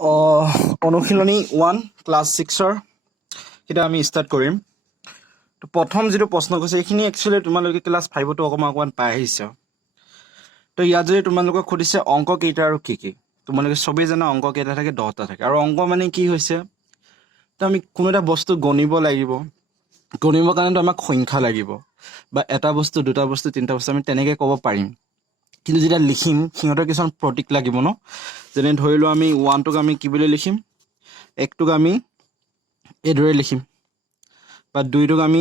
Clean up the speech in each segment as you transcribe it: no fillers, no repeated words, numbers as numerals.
অনুশীলনী 1 ক্লাছ 6ৰ এটা আমি ষ্টাৰ্ট কৰিম। তো প্ৰথম যেটো প্ৰশ্ন কৈছে এইখিনি একচুয়ালি তোমালোকে ক্লাছ 5তো অকমান পাই আহিছে। তো ইয়াত যদি তোমালোকক খুদিছে অংক কেইটা আৰু কি কি, তোমালোকে সবেই জানা অংক কেইটা থাকে, 10টা থাকে। আৰু অংক মানে কি হৈছে, তো আমি কোনো এটা বস্তু গণিব লাগিব, গণিবৰ কাৰণে আমাক সংখ্যা লাগিব, বা এটা বস্তু, দুটা বস্তু, তিনিটা বস্তু আমি তেনেকৈ ক'ব পাৰিম। কিন্তু যেতিয়া লিখিম সিহঁতৰ কিছুমান প্ৰতীক লাগিব ন। যেনে ধৰি লওঁ আমি 1টোক আমি কি বুলি লিখিম, 1টোক আমি এইদৰে লিখিম, বা 2টোক আমি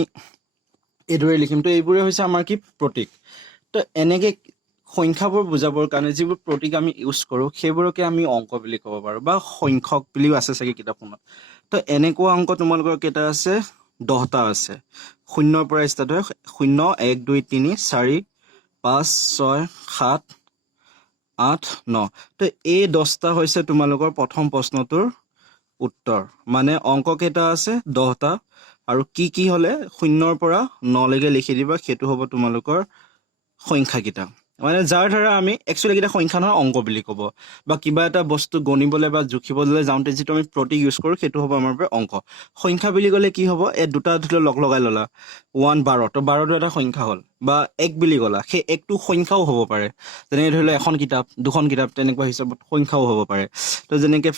এইদৰে লিখিম। তো এইবোৰে হৈছে আমাৰ কি প্ৰতীক। তো এনেকৈ সংখ্যাবোৰ বুজাবৰ কাৰণে যিবোৰ প্ৰতীক আমি ইউজ কৰোঁ সেইবোৰকে আমি অংক বুলি ক'ব পাৰোঁ, বা সংখ্যক বুলিও আছে চাগে কিতাপখনত। তো এনেকুৱা অংক তোমালোকৰ কেইটা আছে, 10টা আছে। 0ৰ পৰা ষ্টাৰ্ট হয়, 0, 1, 2, 3, 4, 5, 6, 7, 8, 9। তো এই 10টা হৈছে তোমালোকৰ প্ৰথম প্ৰশ্নটোৰ উত্তৰ। মানে অংক কেইটা আছে, 10টা, আৰু কি কি হলে 0ৰ পৰা 9লৈকে লিখি দিবা, সেইটো হ'ব তোমালোকৰ সংখ্যা কেইটা। মানে যাৰ দ্বাৰা আমি একচুৱেলি কেইটা সংখ্যা নহয় অংক বুলি ক'ব, বা কিবা এটা বস্তু গণিবলৈ বা জুখিবলৈ যাওঁতে যিটো আমি প্ৰতীক ইউজ কৰোঁ সেইটো হ'ব আমাৰ বাবে অংক। সংখ্যা বুলি ক'লে কি হ'ব, এই দুটা ধৰি লগ লগাই ল'লা, 1, 12, তো 12টো এটা সংখ্যা হ'ল। বা 1 বুলি ক'লা, সেই 1টো সংখ্যাও হ'ব পাৰে, যেনেকৈ ধৰি লওক এখন কিতাপ, দুখন কিতাপ, তেনেকুৱা হিচাপত সংখ্যাও হ'ব পাৰে। তো যেনেকৈ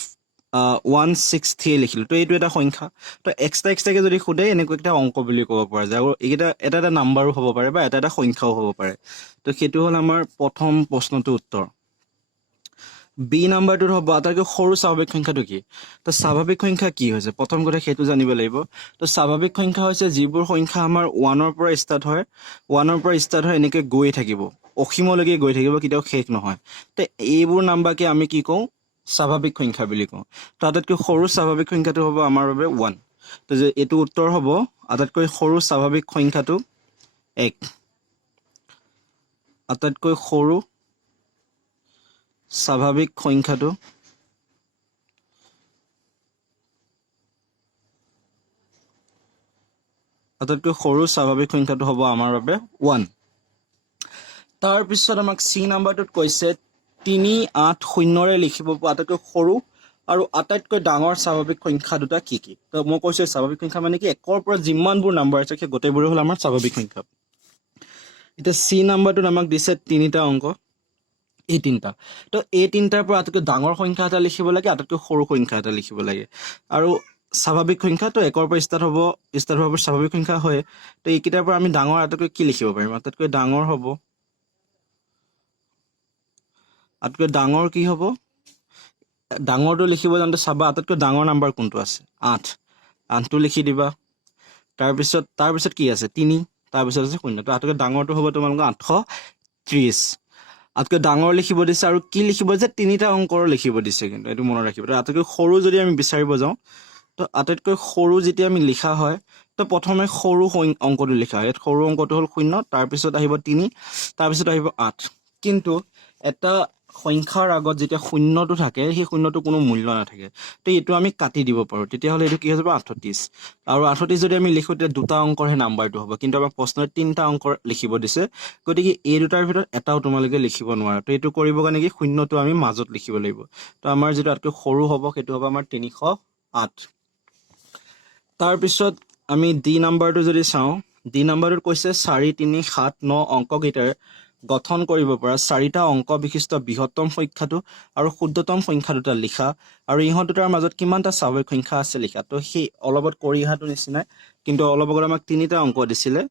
163 লিখিলোঁ, তো এইটো এটা সংখ্যা। তো এক্সট্ৰাকৈ যদি সোধে এনেকুৱা এটা অংক বুলি ক'ব পৰা যায়। আৰু এইকেইটা এটা এটা নাম্বাৰো হ'ব পাৰে, বা এটা এটা সংখ্যাও হ'ব পাৰে। তো সেইটো হ'ল আমাৰ প্ৰথম প্ৰশ্নটোৰ উত্তৰ। বি নাম্বাৰটোত হ'ব আটাইতকৈ সৰু স্বাভাৱিক সংখ্যাটো কি। তো স্বাভাৱিক সংখ্যা কি হৈছে, প্ৰথম কথা সেইটো জানিব লাগিব। তো স্বাভাৱিক সংখ্যা হৈছে যিবোৰ সংখ্যা আমাৰ 1ৰ পৰা ষ্টাৰ্ট হয়, 1ৰ পৰা ষ্টাৰ্ট হয় এনেকৈ গৈ থাকিব, অসীমলৈকে গৈ থাকিব, কেতিয়াও শেষ নহয়। তো এইবোৰ নাম্বাৰকে আমি কি কওঁ, স্বাভাৱিক সংখ্যা বুলি কওঁ। তো আটাইতকৈ সৰু স্বাভাৱিক সংখ্যাটো হ'ব আমাৰ বাবে 1। তো যে এইটো উত্তৰ হ'ব আটাইতকৈ সৰু স্বাভাৱিক সংখ্যাটো 1। আটাইতকৈ সৰু স্বাভাৱিক সংখ্যাটো হ'ব আমাৰ বাবে 1। তাৰপিছত আমাক চি নাম্বাৰটোত কৈছে 3, 8, 0ৰে লিখিব পৰা আটাইতকৈ সৰু আৰু আটাইতকৈ ডাঙৰ স্বাভাৱিক সংখ্যা দুটা কি কি। তো মই কৈছোঁ স্বাভাৱিক সংখ্যা মানে কি, 1ৰ পৰা যিমানবোৰ নাম্বাৰ আছে সেই গোটেইবোৰে হ'ল আমাৰ স্বাভাৱিক সংখ্যা। এতিয়া চি নাম্বাৰটোত আমাক দিছে 3টা অংক, এই 3টা। তো এই 3টাৰ পৰা আটাইতকৈ ডাঙৰ সংখ্যা এটা লিখিব লাগে, আটাইতকৈ সৰু সংখ্যা এটা লিখিব লাগে। আৰু স্বাভাৱিক সংখ্যা, তো 1ৰ পৰা ষ্টাৰ্ট হোৱাৰ স্বাভাৱিক সংখ্যা হয়। তো এইকেইটাৰ পৰা আমি ডাঙৰ আটাইতকৈ কি লিখিব পাৰিম, আটাইতকৈ ডাঙৰ হ'ব, আটাইতকৈ ডাঙৰ কি হ'ব, ডাঙৰটো লিখিব যাওঁতে চাবা আটাইতকৈ ডাঙৰ নাম্বাৰ কোনটো আছে, 8। 8টো লিখি দিবা। তাৰপিছত কি আছে, 3, তাৰপিছত আছে 0। তো আটাইতকৈ ডাঙৰটো হ'ব তোমালোকৰ 830। আটাইতকৈ ডাঙৰ লিখিব দিছে, আৰু কি লিখিব যে 3টা অংকৰ লিখিব দিছে, কিন্তু এইটো মনত ৰাখিব। তো আটাইতকৈ সৰু যদি আমি বিচাৰিব যাওঁ, তো আটাইতকৈ সৰু যেতিয়া আমি লিখা হয়, তো প্ৰথমে সৰু অংকটো লিখা হয়। ইয়াত সৰু অংকটো হ'ল 0, তাৰপিছত আহিব 3, তাৰপিছত আহিব 8। কিন্তু এটা সংখ্যাৰ আগত যেতিয়া 0টো থাকে, সেই 0টো কোনো মূল্য নাথাকে। তো এইটো আমি কাটি দিব পাৰোঁ, তেতিয়াহ'লে এইটো কি হৈ যাব, 38। আৰু 38 যদি আমি লিখোঁ তেতিয়া দুটা অংকৰহে নাম্বাৰটো হ'ব, কিন্তু আমাৰ প্ৰশ্নত 3টা অংকৰ লিখিব দিছে। গতিকে এই দুটাৰ ভিতৰত এটাও তোমালোকে লিখিব নোৱাৰা। তো এইটো কৰিবৰ কাৰণে কি, 0টো আমি মাজত লিখিব লাগিব। তো আমাৰ যিটো আটাইতকৈ সৰু হ'ব সেইটো হ'ব আমাৰ 308। তাৰপিছত আমি ডি নাম্বাৰটো যদি চাওঁ, ডি নাম্বাৰটোত কৈছে 4, 3, 7, 9 অংককেইটাৰে গঠন কৰিব পৰা 4টা অংক বিশিষ্ট বৃহত্তম সংখ্যাটো আৰু ক্ষুদ্ৰতম সংখ্যা দুটা লিখা, আৰু ইহঁত দুটাৰ মাজত কিমানটা স্বাভাৱিক সংখ্যা আছে লিখা। তো সেই অলপত কৰি অহাটো নিচিনাই, কিন্তু অলপ আগত আমাক 3টা অংক দিছিলে,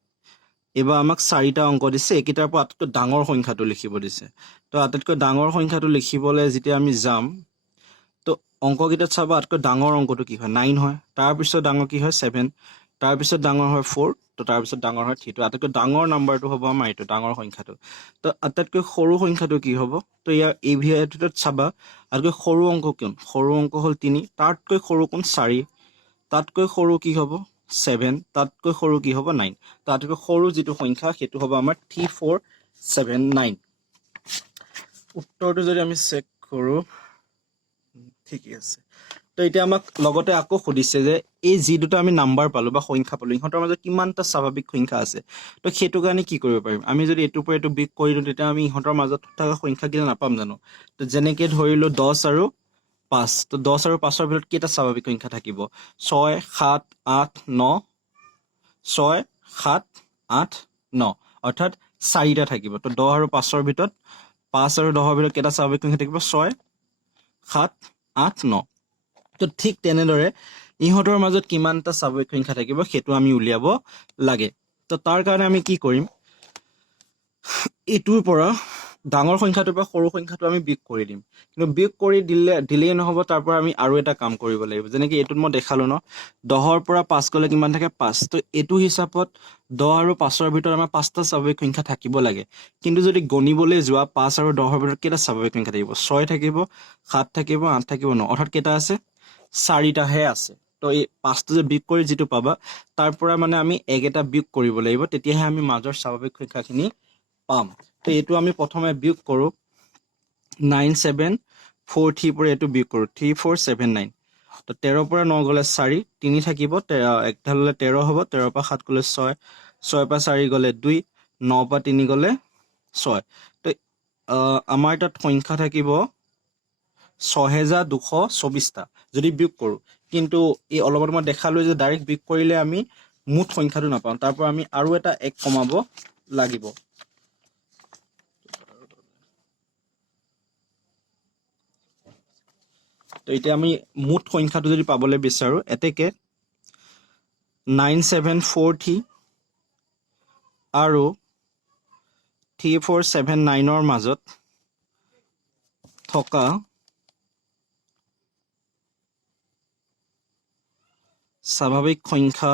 এইবাৰ আমাক 4টা অংক দিছে। এইকেইটাৰ পৰা আটাইতকৈ ডাঙৰ সংখ্যাটো লিখিব দিছে। তো আটাইতকৈ ডাঙৰ সংখ্যাটো লিখিবলৈ যেতিয়া আমি যাম, তো অংককেইটাত চাবা আটাইতকৈ ডাঙৰ অংকটো কি হয়, 9 হয়। তাৰপিছত ডাঙৰ কি হয়, 7। তাৰপিছত ডাঙৰ হয় 4। তো তাৰপিছত ডাঙৰ হয় 3। তো আটাইতকৈ ডাঙৰ নাম্বাৰটো হ'ব আমাৰ এইটো ডাঙৰ সংখ্যাটো। তো আটাইতকৈ সৰু সংখ্যাটো কি হ'ব, তো ইয়াৰ এই ভিডিঅ'টোত চাবা আটাইতকৈ সৰু অংক কোন, সৰু অংক হ'ল 3। তাতকৈ সৰু কোন, 4। তাতকৈ সৰু কি হ'ব, 7। তাতকৈ সৰু কি হ'ব, 9। তাতকৈ সৰু যিটো সংখ্যা সেইটো হ'ব আমাৰ 3479। উত্তৰটো যদি আমি চেক কৰোঁ, ঠিকেই আছে। তো এতিয়া আমাক লগতে আকৌ সুধিছে যে এই যি দুটা আমি নাম্বাৰ পালোঁ বা সংখ্যা পালোঁ, ইহঁতৰ মাজত কিমানটা স্বাভাৱিক সংখ্যা আছে। তো সেইটো কাৰণে কি কৰিব পাৰিম, আমি যদি এইটোৰ পৰা এইটো বিগ কৰি দিওঁ তেতিয়া আমি ইহঁতৰ মাজত থকা সংখ্যাকেইটা নাপাম জানো। তো যেনেকৈ ধৰিলোঁ 10 আৰু 5 তো 10 আৰু 5ৰ ভিতৰত কেইটা স্বাভাৱিক সংখ্যা থাকিব 6 7 8 9 6 7 8 9 অৰ্থাৎ 4টা থাকিব তো 10 আৰু 5ৰ ভিতৰত 5 আৰু 10ৰ ভিতৰত কেইটা স্বাভাৱিক সংখ্যা থাকিব 6 7 8 9 তো ঠিক তেনেদৰে ইহঁতৰ মাজত কিমানটা স্বাভাৱিক সংখ্যা থাকিব সেইটো আমি উলিয়াব লাগে তো তাৰ কাৰণে আমি কি কৰিম এইটোৰ পৰা ডাঙৰ সংখ্যাটোৰ পৰা সৰু সংখ্যাটো আমি বিয়োগ কৰি দিম কিন্তু বিয়োগ কৰি দিলেই নহ'ব তাৰ পৰা আমি আৰু এটা কাম কৰিব লাগিব যেনেকৈ এইটোত মই দেখালো ন 10ৰ পৰা 5 গ'লে কিমান থাকে 5 তো এইটো হিচাপত 10 আৰু 5ৰ ভিতৰত আমাৰ 5টা স্বাভাৱিক সংখ্যা থাকিব লাগে কিন্তু যদি গণিবলৈ যোৱা 5 আৰু 10ৰ ভিতৰত কেইটা স্বাভাৱিক সংখ্যা থাকিব 6 থাকিব 7 থাকিব 8 থাকিব 9 অৰ্থাৎ কেইটা আছে 4টাহে আছে তো এই 5টো যে বিয়োগ কৰি যিটো পাবা তাৰ পৰা মানে আমি এটা বিয়োগ কৰিব লাগিব তেতিয়াহে আমি মাজৰ স্বাভাৱিক সংখ্যাখিনি পাম তো এইটো আমি প্ৰথমে বিয়োগ কৰো 9 7 4 3 পৰা এইটো বিয়োগ কৰো 3 4 7 9 তো 13 পৰা 9 গ'লে 4 3 থাকিব একটা হ'লে 13 হ'ব 13 পৰা 7 গ'লে 6 6 পৰা 4 গ'লে 2 9 পৰা 3 গ'লে 6 তো আমাৰ তাত সংখ্যা থাকিব 6224টা যদি বিয়োগ কৰো কিন্তু এই অলপত মই দেখালো যে ডাইৰেক্ট বিয়োগ কৰিলে আমি মুঠ সংখ্যাটো নাপাওঁ তাৰ পৰা আমি আৰু এটা 1 কমাব লাগিব তো এতিয়া আমি মুঠ সংখ্যাটো যদি পাবলৈ বিচাৰো এতেকে 9743 আৰু 3479ৰ মাজত থকা স্বাভাৱিক সংখ্যা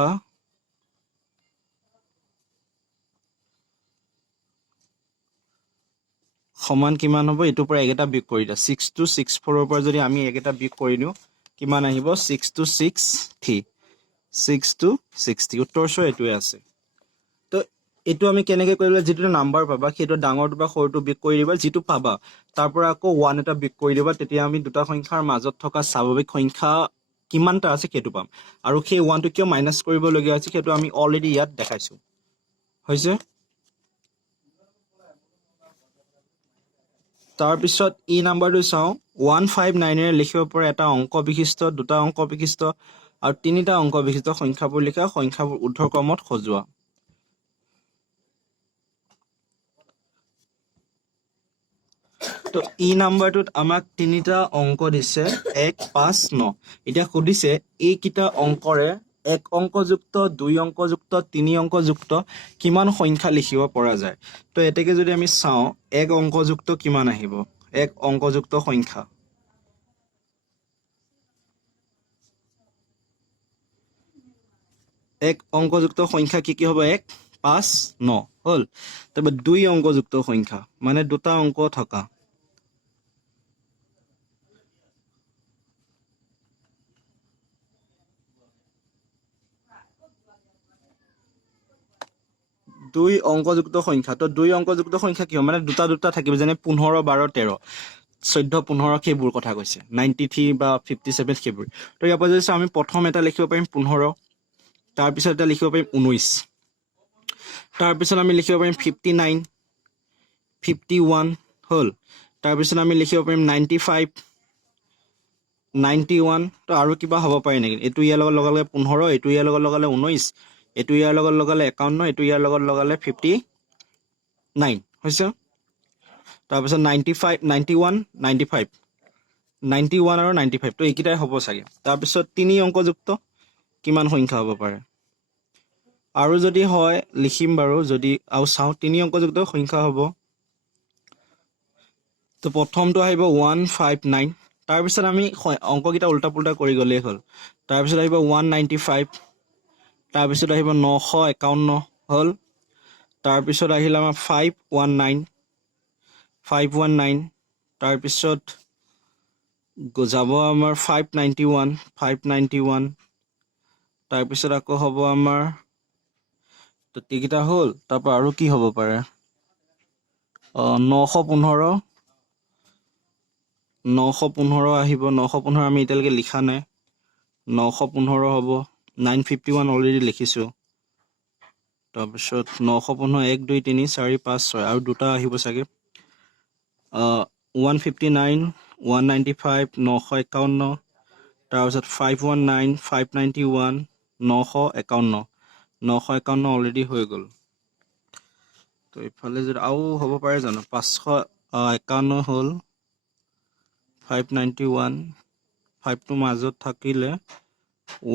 সমান কিমান হ'ব এটোৰ পৰা এটা বিয়োগ কৰি দিয়া 6264ৰ পৰা যদি আমি এটা বিয়োগ কৰি দিও কিমান আহিব 6263 6260 উত্তৰ সো এটোৱে আছে তো এটো আমি কেনেকৈ কৰিলে যেটো নাম্বাৰ পাবা সেইটো ডাঙৰটো বা সৰুটো বিয়োগ কৰি দিবা যেটো পাবা তাৰ পৰা আকৌ 1 এটা বিয়োগ কৰি দিবা তেতিয়া আমি দুটা সংখ্যাৰ মাজত থকা স্বাভাৱিক সংখ্যা কিমানটা আছে সেইটো পাম আৰু সেই 1 টো কিয় মাইনাস কৰিব লগিয়া আছে সেইটো আমি অলৰেডি ইয়াত দেখাইছো হৈছে তাৰ পিছত ই নাম্বাৰটো চাও 159 এৰে লিখিব পৰা এটা অংক বিশিষ্ট দুটা অংক বিশিষ্ট আৰু তিনিটা অংক বিশিষ্ট সংখ্যাবোৰ লিখা সংখ্যাবোৰ ঊৰ্ধ্বক্ৰমত সজোৱা তো ই নাম্বাৰটোত আমাক তিনিটা অংক দিছে 1 5 9 এতিয়া খুদিছে এই কিটা অংকৰে এক অংকযুক্ত দুই অংকযুক্ত তিনি অংকযুক্ত কিমান সংখ্যা লিখিব পৰা যায় তো এতেকে যদি আমি চাও এক অংকযুক্ত কিমান আহিব এক অংকযুক্ত সংখ্যা এক অংকযুক্ত সংখ্যা কি হ'ব 1 5 9 হল তবে দুই অংকযুক্ত সংখ্যা মানে দুটা অংক থকা দুই অংকযুক্ত সংখ্যা তো দুই অংকযুক্ত সংখ্যা কি মানে দুটা দুটা থাকিব যেনে 15 12 13 14 15 সেইবোৰ কথা কৈছে 93 বা 57 সেইবোৰ তো ইয়াৰ পৰা যদি আমি প্ৰথম এটা লিখিব পাৰিম 15 তাৰ পিছত এটা লিখিব পাৰিম 19 তাৰ পিছত আমি লিখিব পাৰিম 59 51 হল তাৰ পিছত আমি লিখিব পাৰিম 95 91 তো আৰু কিবা হ'ব পাৰে নেকি এটো ইয়াৰ লগত লগালে 15 এটো ইয়াৰ লগত লগালে 19 এটো ইয়াৰ লগত লগালে 51 এটো ইয়াৰ লগত লগালে 59 হৈছে তাৰ পিছত 95 91 95 91 আৰু 95 তো এইকিটাই হ'ব চাগে তাৰ পিছত তিনি অংকযুক্ত কিমান সংখ্যা হ'ব পাৰে আৰু যদি হয় লিখিম বাৰু যদি আউ চাও তিনি অংকযুক্ত সংখ্যা হ'ব তো প্ৰথমটো আহিব 159 তাৰ পিছত আমি অংককিটা উল্টা পুল্টা কৰি গলেই হ'ল তাৰ পিছত আহিব 195 তাৰ পিছত আহিব 951 হল তাৰ পিছত আহিল আমাৰ 519 তাৰ পিছত যাব আমাৰ 591 তাৰ পিছত আকৌ হ'ব আমাৰ তো তিকিটা হল তাৰ পৰা আৰু কি হ'ব পাৰে 915 আহিব 915 আমি এতিয়ালৈকে লিখা নাই 915 হ'ব 951 অলৰেডি লিখিছো তাৰ পিছত 915 1 2 3 4 5 6 আৰু দুটা আহিব চাগে 159 195 951 তাৰপিছত 519 591 951 অলৰেডি হৈ গ'ল তো ইফালে যদি আৰু হ'ব পাৰে জানো 551 হ'ল 591 5 টো মাজত থাকিলে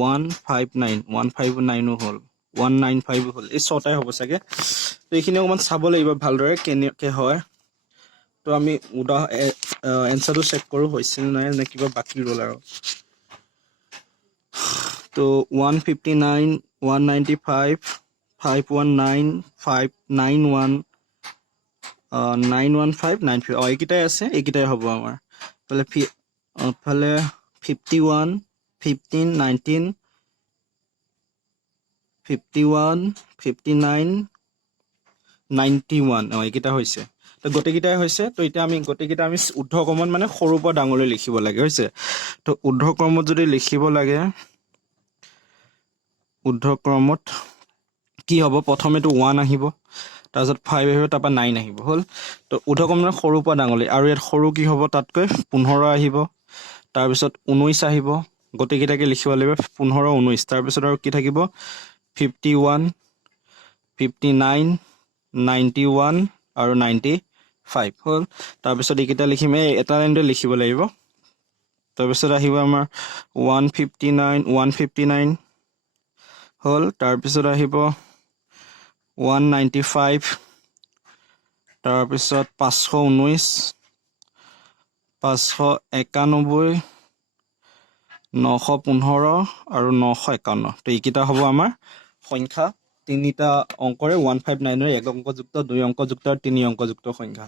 159 হ'ল 195 হ'ল এই ছটাই হ'ব চাগে তো এইখিনি অকমান চাব লাগিব ভালদৰে কেনেকৈ হয় তো আমি এনসাৰটো চেক কৰো হৈছে নাই নে কিবা বাকি ৰ'ল আৰু তো 159 195 519 591 915 95 এইকেইটাই আছে এইকেইটাই হ'ব আমাৰ ফালে 51 15 19 51 59 91 এইকেইটা হৈছে তো গোটেইকেইটাই হৈছে তো এতিয়া আমি গোটেইকেইটা আমি ঊৰ্ধ্বক্ৰমত মানে সৰুৰ পৰা ডাঙৰলৈ লিখিব লাগে হৈছে তো ঊৰ্ধ্বক্ৰমত যদি লিখিব লাগে ঊৰ্ধ্বক্ৰমত কি হ'ব প্ৰথমেতো 1 আহিব তাৰপিছত 5 আহিব তাৰপৰা 9 আহিব হ'ল তো ঊৰ্ধ্বক্ৰমত সৰুৰ পৰা ডাঙৰলৈ আৰু ইয়াত সৰু কি হ'ব তাতকৈ 15 আহিব তাৰপিছত 19 আহিব গোটেইকেইটাকে লিখিব লাগিব 15 19 তাৰপিছত আৰু কি থাকিব 51 59 91 আৰু 95 হ'ল তাৰপিছত এইকেইটা লিখিম এটা লাইনতে লিখিব লাগিব তাৰপিছত আহিব আমাৰ 159 হ'ল তাৰপিছত আহিব 195 তাৰপিছত 519 591 915 আৰু 951 তো এইকেইটা হ'ব আমাৰ সংখ্যা তিনিটা অংকৰে 159ৰ এক অংকযুক্ত দুই অংকযুক্ত আৰু তিনি অংকযুক্ত সংখ্যা